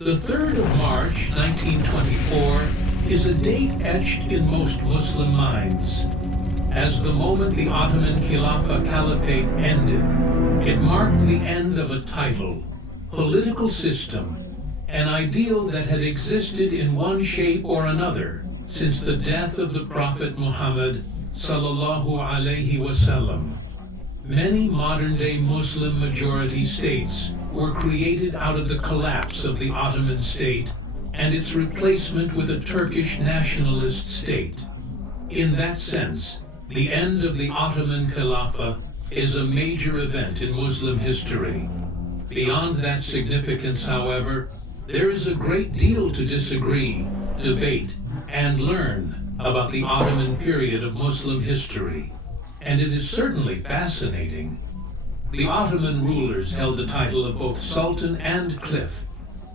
The 3rd of March, 1924, is a date etched in most Muslim minds. As the moment the Ottoman Khilafah Caliphate ended, it marked the end of a title, political system, an ideal that had existed in one shape or another since the death of the Prophet Muhammad, Sallallahu, Alaihi, Wasallam. Many modern-day Muslim majority states were created out of the collapse of the Ottoman state and its replacement with a Turkish nationalist state. In that sense, the end of the Ottoman Khilafah is a major event in Muslim history. Beyond that significance, however, there is a great deal to disagree, debate, and learn about the Ottoman period of Muslim history, and it is certainly fascinating. The Ottoman rulers held the title of both Sultan and Caliph.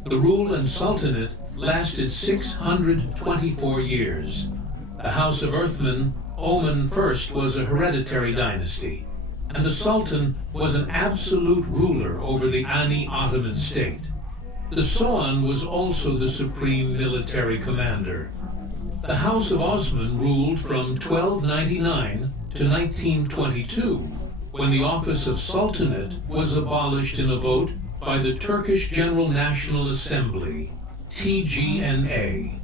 The rule and sultanate lasted 624 years. The House of Othman first was a hereditary dynasty, and the Sultan was an absolute ruler over the Ani Ottoman state. The Sultan was also the supreme military commander. The House of Osman ruled from 1299 to 1922, when the office of Sultanate was abolished in a vote by the Turkish General National Assembly, TGNA.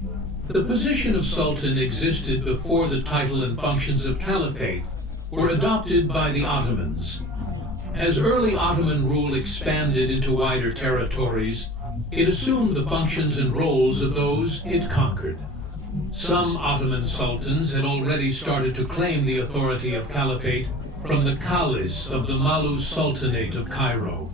The position of Sultan existed before the title and functions of Caliphate were adopted by the Ottomans. As early Ottoman rule expanded into wider territories, it assumed the functions and roles of those it conquered. Some Ottoman sultans had already started to claim the authority of Caliphate from the Qalis of the Malu Sultanate of Cairo.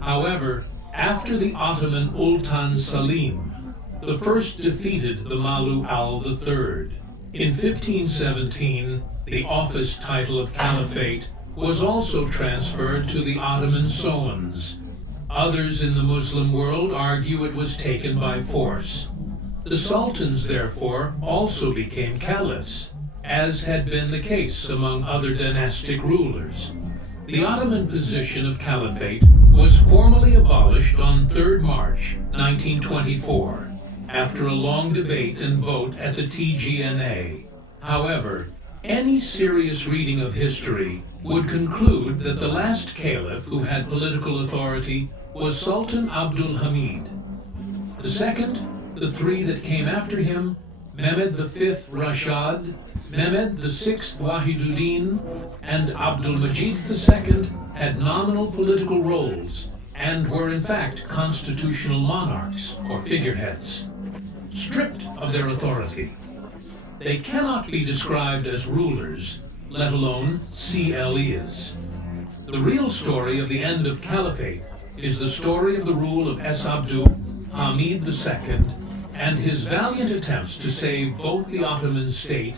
However, after the Ottoman Sultan Salim, the first defeated the Malu al III. In 1517, the office title of Caliphate was also transferred to the Ottoman Sultans. Others in the Muslim world argue it was taken by force. The sultans, therefore, also became caliphs, as had been the case among other dynastic rulers. The Ottoman position of caliphate was formally abolished on 3rd March 1924, after a long debate and vote at the TGNA. However, any serious reading of history would conclude that the last caliph who had political authority was Sultan Abdul Hamid. The second, the three that came after him, Mehmed V Rashad, Mehmed VI Wahiduddin, and Abdul Majid II had nominal political roles and were in fact constitutional monarchs or figureheads, stripped of their authority. They cannot be described as rulers, let alone CLEs. The real story of the end of Caliphate is the story of the rule of Abdul Hamid II and his valiant attempts to save both the Ottoman state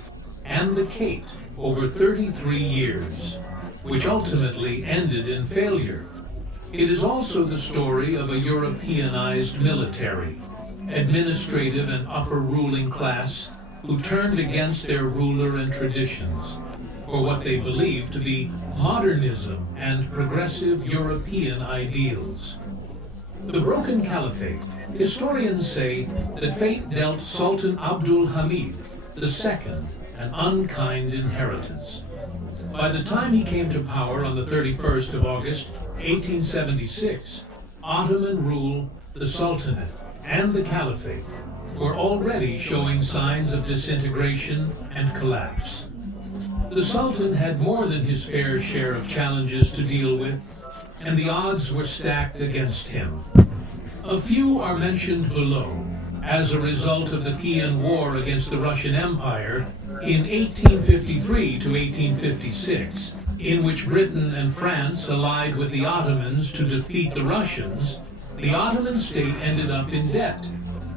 and the Kate over 33 years, which ultimately ended in failure. It is also the story of a Europeanized military, administrative and upper ruling class who turned against their ruler and traditions for what they believed to be modernism and progressive European ideals. The broken caliphate, historians say that fate dealt Sultan Abdul Hamid II an unkind inheritance. By the time he came to power on the 31st of August, 1876, Ottoman rule, the Sultanate, and the Caliphate were already showing signs of disintegration and collapse. The Sultan had more than his fair share of challenges to deal with, and the odds were stacked against him. A few are mentioned below as a result of the Crimean War against the Russian Empire in 1853 to 1856, in which Britain and France allied with the Ottomans to defeat the Russians. The Ottoman state ended up in debt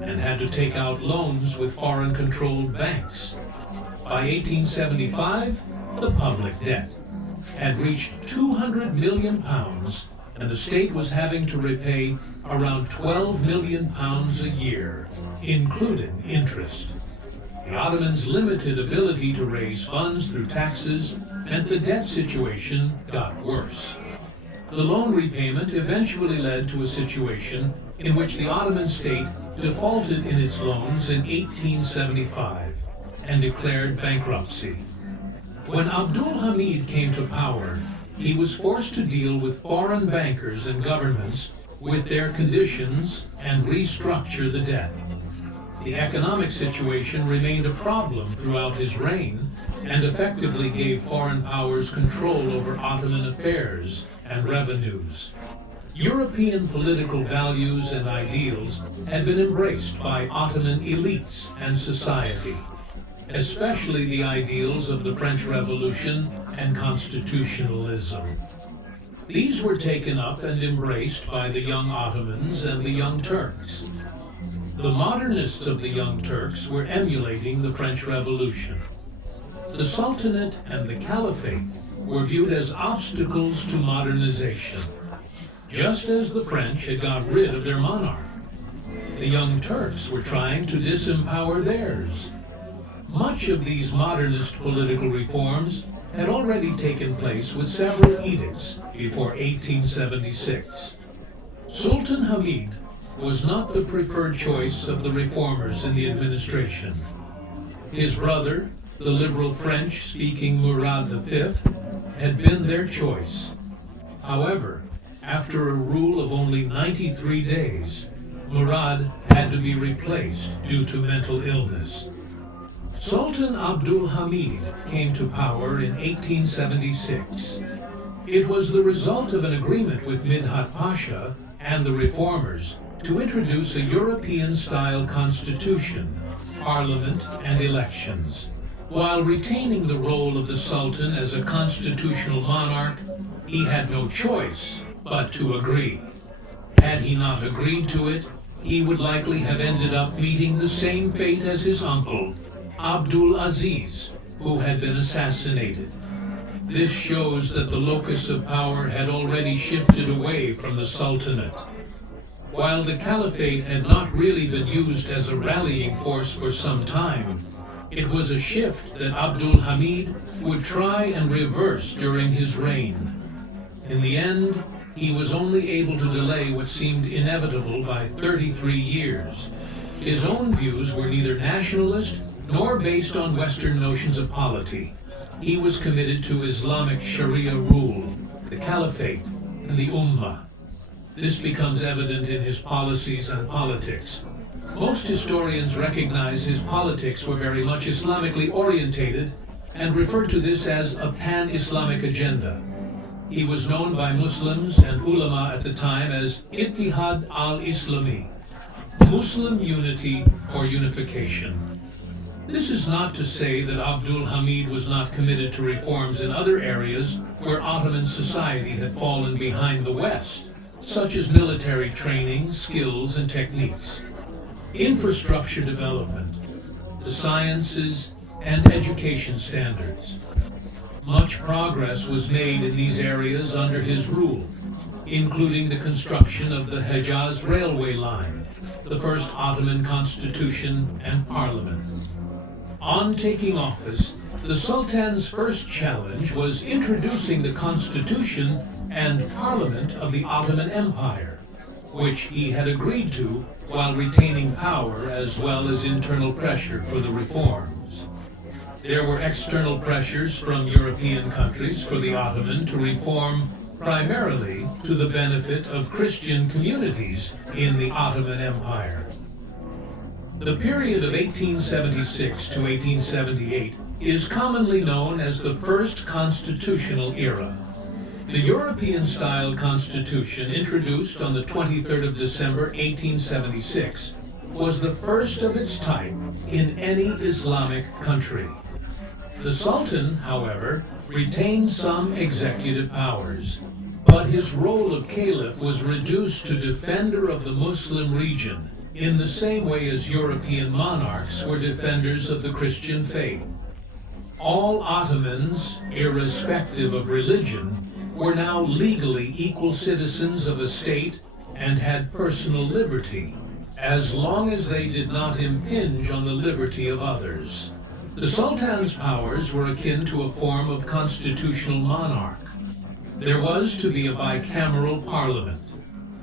and had to take out loans with foreign-controlled banks. By 1875, the public debt had reached £200 million, and the state was having to repay around £12 million a year, including interest. The Ottomans' limited ability to raise funds through taxes meant the debt situation got worse. The loan repayment eventually led to a situation in which the Ottoman state defaulted in its loans in 1875 and declared bankruptcy. When Abdul Hamid came to power, he was forced to deal with foreign bankers and governments with their conditions and restructure the debt. The economic situation remained a problem throughout his reign and effectively gave foreign powers control over Ottoman affairs and revenues. European political values and ideals had been embraced by Ottoman elites and society, especially the ideals of the French Revolution and constitutionalism. These were taken up and embraced by the young Ottomans and the Young Turks. The modernists of the Young Turks were emulating the French Revolution. The Sultanate and the Caliphate were viewed as obstacles to modernization, just as the French had got rid of their monarch. The Young Turks were trying to disempower theirs. Much of these modernist political reforms had already taken place with several edicts before 1876. Sultan Hamid was not the preferred choice of the reformers in the administration. His brother, the liberal French-speaking Murad V, had been their choice. However, after a rule of only 93 days, Murad had to be replaced due to mental illness. Sultan Abdul Hamid came to power in 1876. It was the result of an agreement with Midhat Pasha and the reformers to introduce a European-style constitution, parliament, and elections. While retaining the role of the Sultan as a constitutional monarch, he had no choice but to agree. Had he not agreed to it, he would likely have ended up meeting the same fate as his uncle, Abdul Aziz, who had been assassinated. This shows that the locus of power had already shifted away from the Sultanate. While the Caliphate had not really been used as a rallying force for some time, it was a shift that Abdul Hamid would try and reverse during his reign. In the end, he was only able to delay what seemed inevitable by 33 years. His own views were neither nationalist nor based on Western notions of polity. He was committed to Islamic Sharia rule, the Caliphate, and the Ummah. This becomes evident in his policies and politics. Most historians recognize his politics were very much Islamically orientated and refer to this as a pan-Islamic agenda. He was known by Muslims and ulama at the time as Ittihad al-Islami, Muslim unity or unification. This is not to say that Abdul Hamid was not committed to reforms in other areas where Ottoman society had fallen behind the West, such as military training, skills, and techniques, infrastructure development, the sciences, and education standards. Much progress was made in these areas under his rule, including the construction of the Hejaz railway line, the first Ottoman constitution and parliament. On taking office, the Sultan's first challenge was introducing the constitution and parliament of the Ottoman Empire, which he had agreed to while retaining power as well as internal pressure for the reforms. There were external pressures from European countries for the Ottoman to reform primarily to the benefit of Christian communities in the Ottoman Empire. The period of 1876 to 1878 is commonly known as the First Constitutional Era. The European-style constitution, introduced on the 23rd of December 1876, was the first of its type in any Islamic country. The Sultan, however, retained some executive powers, but his role of caliph was reduced to defender of the Muslim region, in the same way as European monarchs were defenders of the Christian faith. All Ottomans, irrespective of religion, were now legally equal citizens of a state and had personal liberty, as long as they did not impinge on the liberty of others. The Sultan's powers were akin to a form of constitutional monarch. There was to be a bicameral parliament.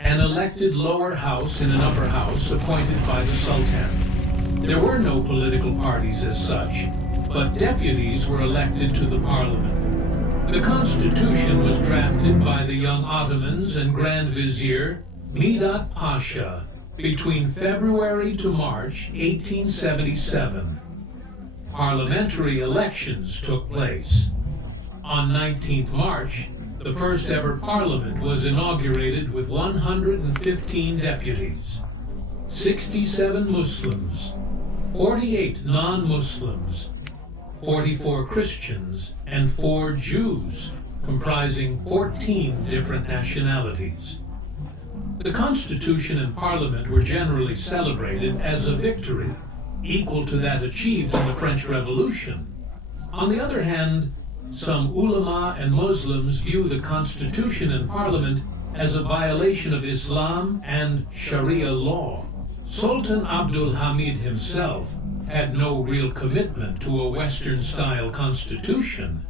an elected lower house and an upper house appointed by the Sultan. There were no political parties as such, but deputies were elected to the parliament. The constitution was drafted by the young Ottomans and Grand Vizier Midat Pasha between February to March 1877. Parliamentary elections took place. On 19th March, the first ever parliament was inaugurated with 115 deputies, 67 Muslims, 48 non-Muslims, 44 Christians, and 4 Jews, comprising 14 different nationalities. The Constitution and Parliament were generally celebrated as a victory, equal to that achieved in the French Revolution. On the other hand, some ulama and Muslims view the Constitution and Parliament as a violation of Islam and Sharia law. Sultan Abdul Hamid himself had no real commitment to a Western-style constitution.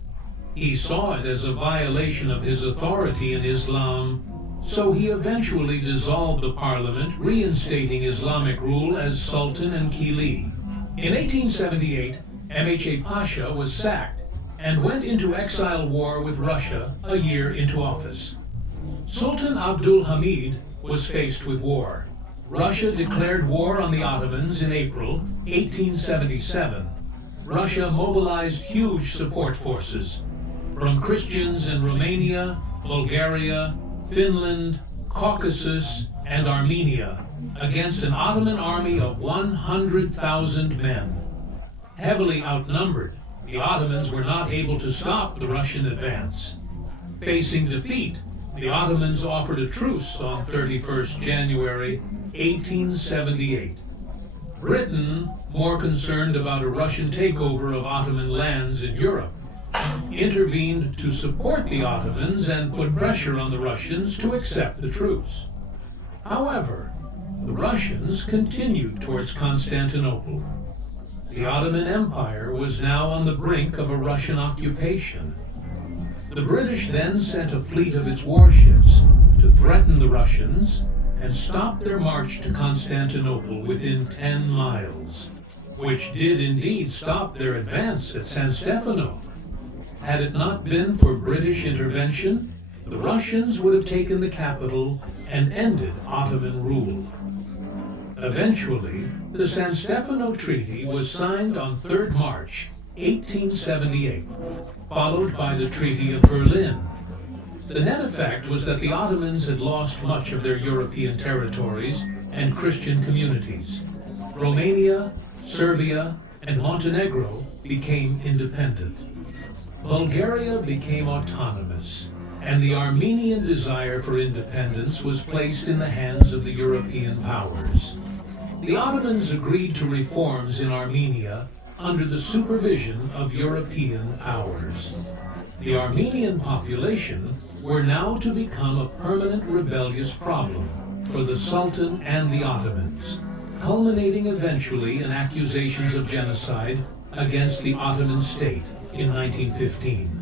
He saw it as a violation of his authority in Islam, so he eventually dissolved the parliament, reinstating Islamic rule as Sultan and Kili. In 1878, MHA Pasha was sacked and went into exile war with Russia a year into office. Sultan Abdul Hamid was faced with war. Russia declared war on the Ottomans in April 1877. Russia mobilized huge support forces from Christians in Romania, Bulgaria, Finland, Caucasus, and Armenia against an Ottoman army of 100,000 men. Heavily outnumbered, the Ottomans were not able to stop the Russian advance. Facing defeat, the Ottomans offered a truce on 31st January 1878. Britain, more concerned about a Russian takeover of Ottoman lands in Europe, intervened to support the Ottomans and put pressure on the Russians to accept the truce. However, the Russians continued towards Constantinople. The Ottoman Empire was now on the brink of a Russian occupation. The British then sent a fleet of its warships to threaten the Russians and stop their march to Constantinople within 10 miles, which did indeed stop their advance at San Stefano. Had it not been for British intervention, the Russians would have taken the capital and ended Ottoman rule. Eventually, the San Stefano Treaty was signed on 3rd March 1878, followed by the Treaty of Berlin. The net effect was that the Ottomans had lost much of their European territories and Christian communities. Romania, Serbia, and Montenegro became independent. Bulgaria became autonomous, and the Armenian desire for independence was placed in the hands of the European powers. The Ottomans agreed to reforms in Armenia under the supervision of European powers. The Armenian population were now to become a permanent rebellious problem for the Sultan and the Ottomans, culminating eventually in accusations of genocide against the Ottoman state in 1915.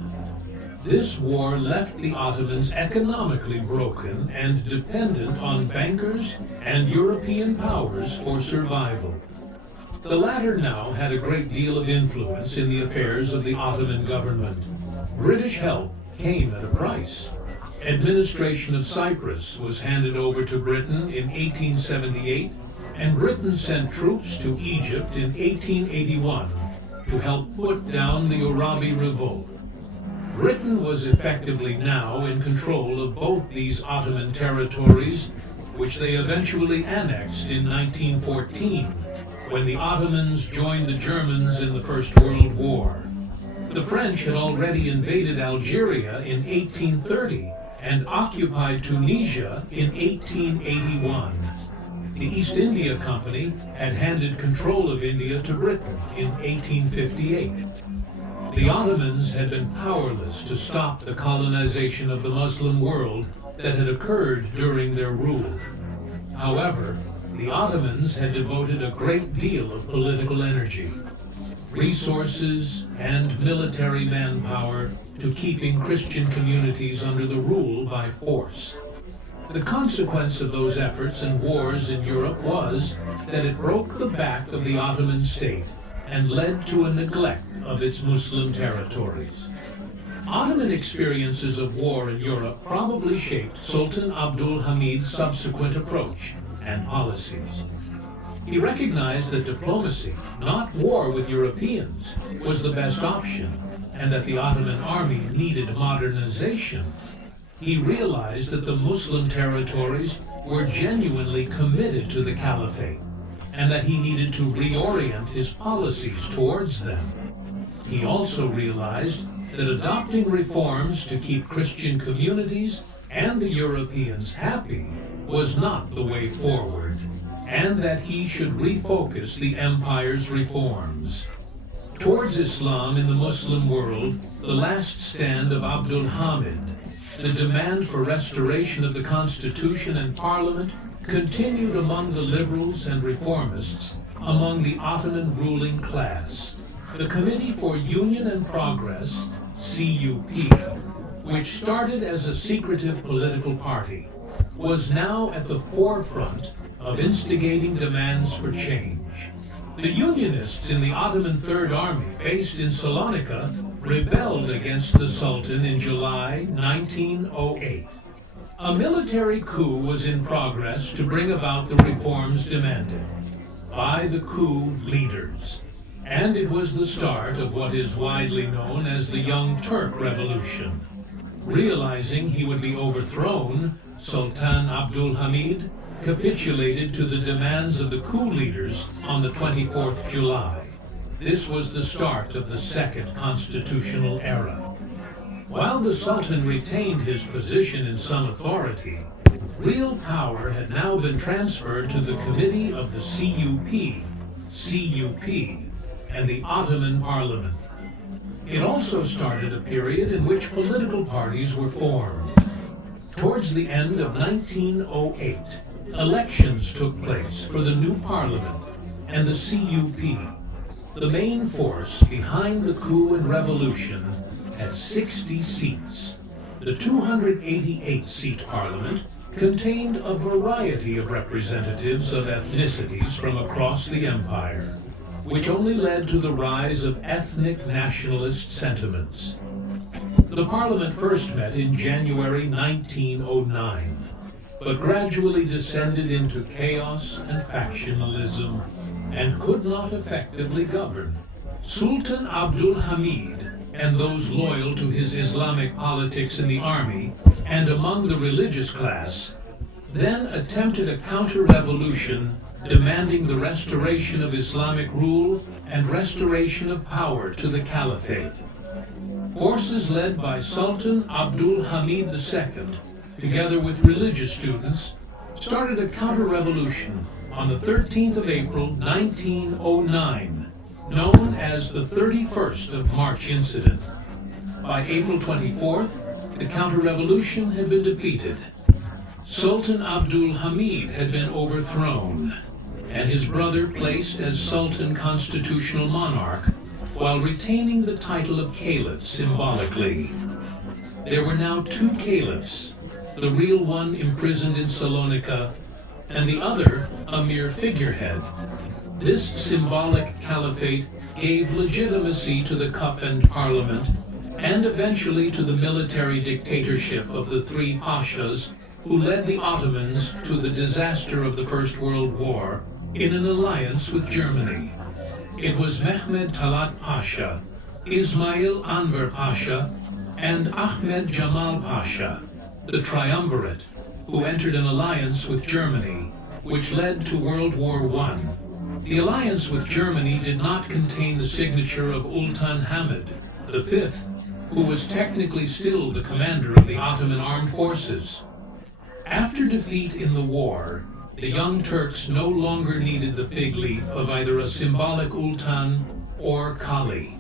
This war left the Ottomans economically broken and dependent on bankers and European powers for survival. The latter now had a great deal of influence in the affairs of the Ottoman government. British help came at a price. Administration of Cyprus was handed over to Britain in 1878, and Britain sent troops to Egypt in 1881 to help put down the Arabi revolt. Britain was effectively now in control of both these Ottoman territories, which they eventually annexed in 1914, when the Ottomans joined the Germans in the First World War. The French had already invaded Algeria in 1830 and occupied Tunisia in 1881. The East India Company had handed control of India to Britain in 1858. The Ottomans had been powerless to stop the colonization of the Muslim world that had occurred during their rule. However, the Ottomans had devoted a great deal of political energy, resources, and military manpower to keeping Christian communities under the rule by force. The consequence of those efforts and wars in Europe was that it broke the back of the Ottoman state and led to a neglect of its Muslim territories. Ottoman experiences of war in Europe probably shaped Sultan Abdul Hamid's subsequent approach and policies. He recognized that diplomacy, not war with Europeans, was the best option, and that the Ottoman army needed modernization. He realized that the Muslim territories were genuinely committed to the Caliphate, and that he needed to reorient his policies towards them. He also realized that adopting reforms to keep Christian communities and the Europeans happy was not the way forward, and that he should refocus the empire's reforms towards Islam in the Muslim world. The last stand of Abdul Hamid, the demand for restoration of the constitution and parliament, continued among the liberals and reformists, among the Ottoman ruling class. The Committee for Union and Progress, CUP, which started as a secretive political party, was now at the forefront of instigating demands for change. The Unionists in the Ottoman Third Army, based in Salonika, rebelled against the Sultan in July 1908. A military coup was in progress to bring about the reforms demanded by the coup leaders, and it was the start of what is widely known as the Young Turk Revolution. Realizing he would be overthrown, Sultan Abdul Hamid capitulated to the demands of the coup leaders on the 24th July. This was the start of the second constitutional era. While the Sultan retained his position in some authority, real power had now been transferred to the Committee of the CUP, and the Ottoman Parliament. It also started a period in which political parties were formed. Towards the end of 1908, elections took place for the new parliament and the CUP. The main force behind the coup and revolution had 60 seats. The 288-seat parliament contained a variety of representatives of ethnicities from across the empire, which only led to the rise of ethnic nationalist sentiments. The parliament first met in January 1909, but gradually descended into chaos and factionalism and could not effectively govern. Sultan Abdul Hamid and those loyal to his Islamic politics in the army and among the religious class then attempted a counter-revolution demanding the restoration of Islamic rule and restoration of power to the Caliphate. Forces led by Sultan Abdul Hamid II, together with religious students, started a counter-revolution on the 13th of April 1909, known as the 31st of March incident. By April 24th, the counter-revolution had been defeated. Sultan Abdul Hamid had been overthrown, and his brother placed as Sultan constitutional monarch, while retaining the title of Caliph symbolically. There were now two caliphs, the real one imprisoned in Salonika, and the other a mere figurehead. This symbolic caliphate gave legitimacy to the cup and parliament, and eventually to the military dictatorship of the three pashas who led the Ottomans to the disaster of the First World War in an alliance with Germany. It was Mehmed Talat Pasha, Ismail Anver Pasha, and Ahmed Jamal Pasha, the triumvirate, who entered an alliance with Germany, which led to World War I. The alliance with Germany did not contain the signature of Sultan Hamid V, who was technically still the commander of the Ottoman armed forces. After defeat in the war, the Young Turks no longer needed the fig leaf of either a symbolic Sultan or Kali.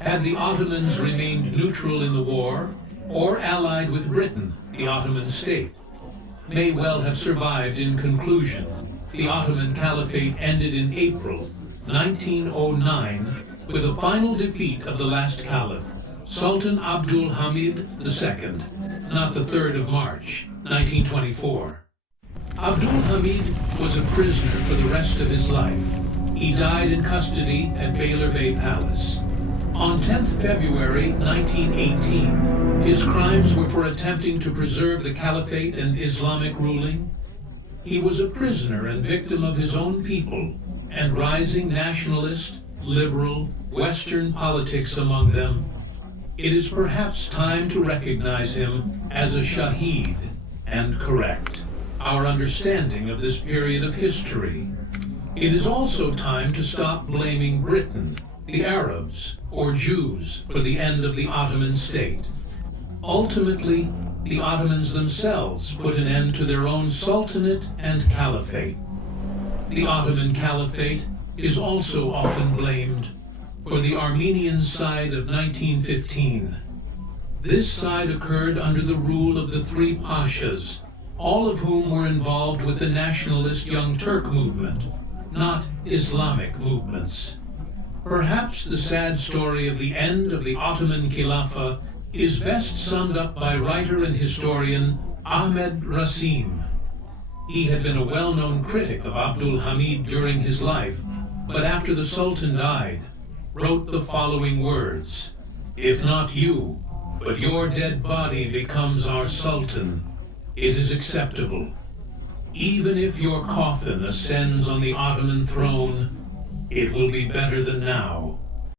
Had the Ottomans remained neutral in the war, or allied with Britain, the Ottoman state may well have survived. In conclusion, the Ottoman Caliphate ended in April 1909 with a final defeat of the last caliph, Sultan Abdul Hamid II, not the 3rd of March, 1924. Abdul Hamid was a prisoner for the rest of his life. He died in custody at Beylerbeyi Palace. On 10th February 1918, his crimes were for attempting to preserve the Caliphate and Islamic ruling. He was a prisoner and victim of his own people, and rising nationalist, liberal, Western politics among them. It is perhaps time to recognize him as a shaheed and correct our understanding of this period of history. It is also time to stop blaming Britain, the Arabs, or Jews for the end of the Ottoman state. Ultimately, the Ottomans themselves put an end to their own sultanate and caliphate. The Ottoman Caliphate is also often blamed for the Armenian side of 1915. This side occurred under the rule of the three pashas, all of whom were involved with the nationalist Young Turk movement, not Islamic movements. Perhaps the sad story of the end of the Ottoman Khilafah is best summed up by writer and historian Ahmed Rasim. He had been a well-known critic of Abdul Hamid during his life, but after the Sultan died, wrote the following words: "If not you, but your dead body becomes our Sultan, it is acceptable. Even if your coffin ascends on the Ottoman throne, it will be better than now."